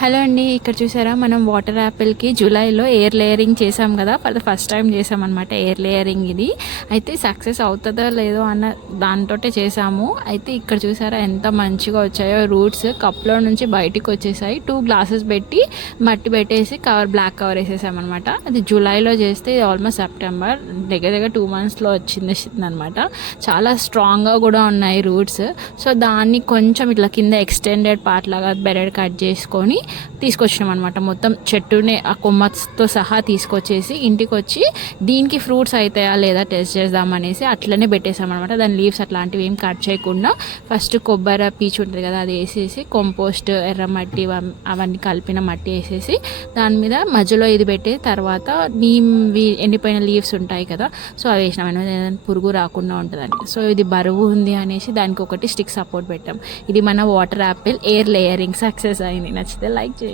Hello అండి. ఇక్కడ చూసారా మనం వాటర్ యాపిల్కి జూలైలో ఎయిర్ లేయరింగ్ చేసాం కదా. ఫర్ ద ఫస్ట్ టైం చేసామన్నమాట ఎయిర్ లేయరింగ్. ఇది అయితే సక్సెస్ అవుతుందో లేదో అన్న దాంతోటే చేసాము. అయితే ఇక్కడ చూసారా ఎంత మంచిగా వచ్చాయో రూట్స్. కప్లో నుంచి బయటికి వచ్చేసాయి. 2 గ్లాసెస్ పెట్టి మట్టి పెట్టేసి బ్లాక్ కవర్ వేసేసామన్నమాట. అది జూలైలో చేస్తే ఆల్మోస్ట్ సెప్టెంబర్ దగ్గర 2 మంత్స్లో వచ్చిందనమాట. చాలా స్ట్రాంగ్గా కూడా ఉన్నాయి రూట్స్. సో దాన్ని కొంచెం ఇట్లా కింద ఎక్స్టెండెడ్ పార్ట్ లాగా బెరడ్ కట్ చేసుకొని తీసుకొచ్చినాం అనమాట. మొత్తం చెట్టునే ఆ కొమ్మతో సహా తీసుకొచ్చేసి ఇంటికి వచ్చి దీనికి ఫ్రూట్స్ అవుతాయా లేదా టెస్ట్ చేద్దామనేసి అట్లనే పెట్టేసాం అనమాట. దాని లీవ్స్ అట్లాంటివి ఏం కట్ చేయకుండా ఫస్ట్ కొబ్బరి పీచు ఉంటుంది కదా అది వేసేసి కంపోస్ట్ ఎర్రమట్టి అవన్నీ కలిపిన మట్టి వేసేసి దాని మీద మధ్యలో ఇది పెట్టి తర్వాత ఎండిపోయిన లీవ్స్ ఉంటాయి కదా, సో అవి వేసినాం అనమాట. పురుగు రాకుండా ఉంటుందని. సో ఇది బరువు ఉంది అనేసి దానికి ఒకటి స్టిక్ సపోర్ట్ పెట్టాం. ఇది మన water Apple air layering success అయింది. నచ్చితే లైక్ చేయండి.